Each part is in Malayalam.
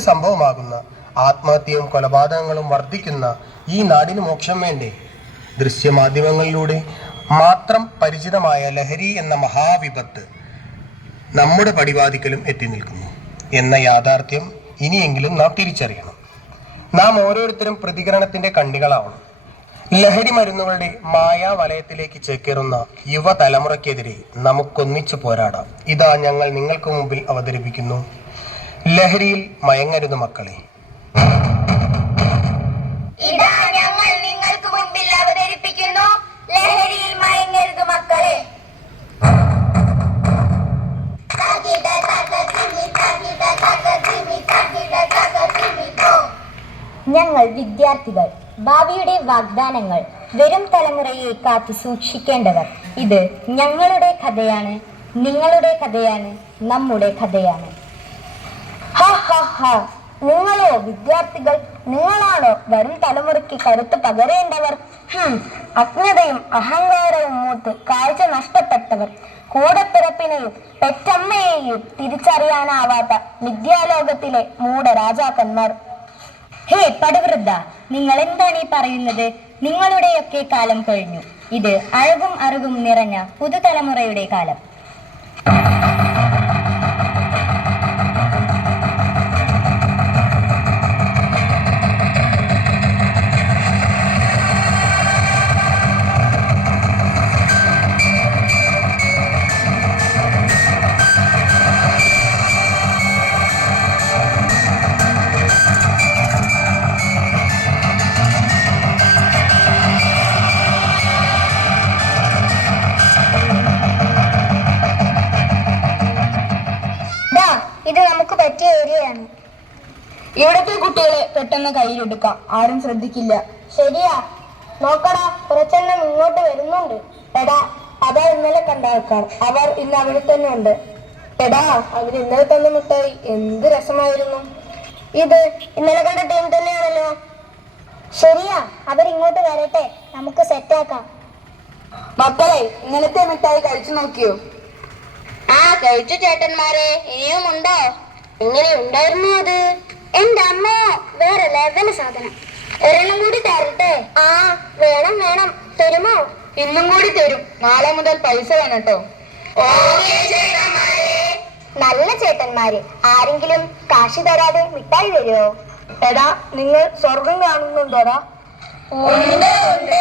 സംഭവമാകുന്ന ആത്മഹത്യയും കൊലപാതകങ്ങളും വർദ്ധിക്കുന്ന ഈ നാടിന് മോക്ഷം വേണ്ടേ? ദൃശ്യമാധ്യമങ്ങളിലൂടെ മാത്രം പരിചിതമായ ലഹരി എന്ന മഹാവിപത്ത് നമ്മുടെ പടിവാതിക്കലും എത്തി നിൽക്കുന്നു എന്ന യാഥാർത്ഥ്യം ഇനിയെങ്കിലും നാം തിരിച്ചറിയണം. നാം ഓരോരുത്തരും പ്രതികരണത്തിന്റെ കണ്ണികളാവണം. ലഹരി മരുന്നുകളുടെ മായാവലയത്തിലേക്ക് ചേക്കേറുന്ന യുവതലമുറയ്ക്കെതിരെ നമുക്കൊന്നിച്ചു പോരാടാം. ഇതാ ഞങ്ങൾ നിങ്ങൾക്ക് മുമ്പിൽ അവതരിപ്പിക്കുന്നു. ലഹരിയിൽ മയങ്ങരുത് മക്കളെ. ലഹരിയിൽ മക്കളെ. ഞങ്ങൾ വിദ്യാർത്ഥികൾ ഭാവിയുടെ വാഗ്ദാനങ്ങൾ വരും തലമുറയെ കാത്തു സൂക്ഷിക്കേണ്ടവർ. ഇത് ഞങ്ങളുടെ കഥയാണ് നിങ്ങളുടെ കഥയാണ് നമ്മുടെ കഥയാണ്. നിങ്ങളോ വിദ്യാർത്ഥികൾ നിങ്ങളാണോ വരും തലമുറയ്ക്ക് കരുത്ത് പകരേണ്ടവർ? അജ്ഞതയും അഹങ്കാരവും മൂത്ത് കാഴ്ച നഷ്ടപ്പെട്ടവർ. കൂടപ്പിറപ്പിനെയും പെറ്റമ്മയെയും തിരിച്ചറിയാനാവാത്ത വിദ്യാലോകത്തിലെ മൂഢരാജാക്കന്മാർ. ഹേ പടുവൃദ്ധ നിങ്ങൾ എന്താണ് ഈ പറയുന്നത്? നിങ്ങളുടെയൊക്കെ കാലം കഴിഞ്ഞു. ഇത് അഴകും അറിവും നിറഞ്ഞ പുതുതലമുറയുടെ കാലം. ഇവിടത്തെ കുട്ടികളെ പെട്ടെന്ന് കയ്യിലെടുക്കാം. ആരും ശ്രദ്ധിക്കില്ല. ശരിയാ. നോക്കടാ കുറച്ചെണ്ണം ഇങ്ങോട്ട് വരുന്നുണ്ട്. എടാ അതാ ഇന്നലെ കണ്ട ആൾക്കാർ. അവർ ഇന്ന് അവിടെ തന്നെ ഉണ്ട്. എടാ അവർ ഇന്നലെ തന്ന മുട്ടായി എന്ത് രസമായിരുന്നു. ഇത് ഇന്നലെ കണ്ട ടീം തന്നെയാണല്ലോ. ശരിയാ അവരിങ്ങോട്ട് വരട്ടെ. നമുക്ക് സെറ്റാക്കാം മക്കളെ ഇന്നലത്തെ മിഠായി കഴിച്ചു നോക്കിയോ? ആ കഴിച്ചു ചേട്ടന്മാരെ. ഇനിയും ഉണ്ടോ? എങ്ങനെ ഉണ്ടായിരുന്നു അത്? എന്റെ അമ്മ വേറെ ലെവൽ സാധനം. ഒരെണ്ണം കൂടി തരട്ടെ? ആ വേണം വേണം. തരുമോ? ഇന്നും കൂടി തരും. നാളെ മുതൽ പൈസ വേണം കേട്ടോ. നല്ല ചേട്ടന്മാര്. ആരെങ്കിലും കാശി തരാതെ മിഠായി തരുമോ എടാ നിങ്ങൾ സ്വർഗം കാണുന്നുണ്ടോടാ? ഉണ്ട് ഉണ്ട്.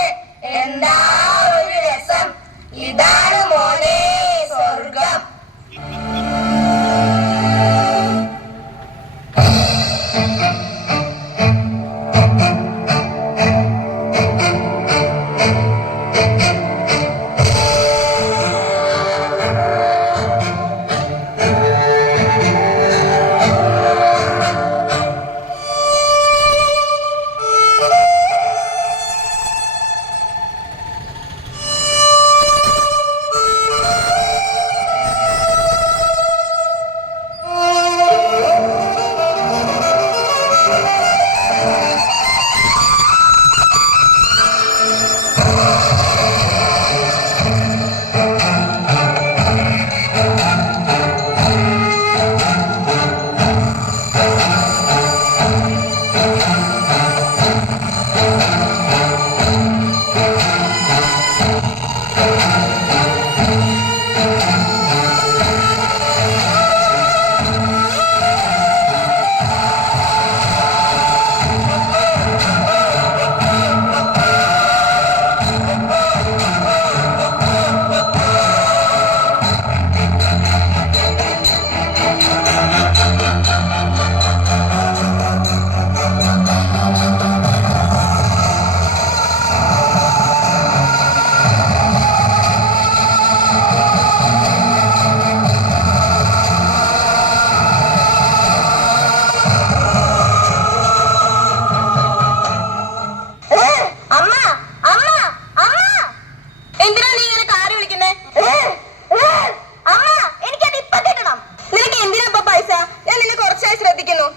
ചോദിക്കുന്നു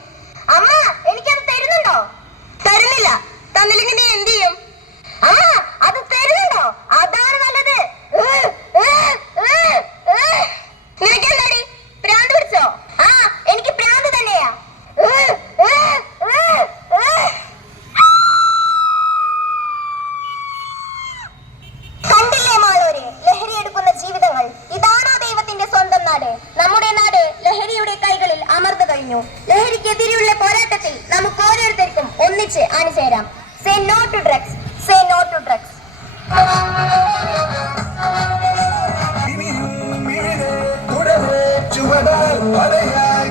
അമ്മ എനിക്കത് തരുന്നുണ്ടോ? തരുന്നില്ല. തന്നില്ലെങ്കിൽ നീ എന്ത് ചെയ്യും? അമ്മ അത് തരുന്നുണ്ടോ? അതാണ് നല്ലത്. നിനക്കെന്താടി പ്രാന്ത് പിടിച്ചോ? ആ എനിക്ക് പ്രാന്ത് തന്നെയാ. കണ്ടില്ലേ മാളൂരെ? ലഹരി ജീവിതങ്ങൾ. ഇതാണോ ദൈവത്തിന്റെ സ്വന്തം നാട്? നമ്മുടെ നാട് ലഹരിയുടെ കൈകളിൽ അമർന്നു കഴിഞ്ഞു. ലഹരിക്കെതിരെയുള്ള പോരാട്ടത്തിൽ നമുക്ക് ഓരോരുത്തർക്കും ഒന്നിച്ച് അണിചേരാം say no to drugs say no to drugs மழையாய்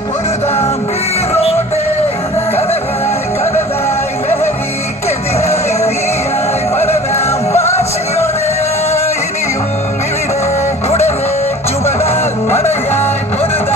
பொருத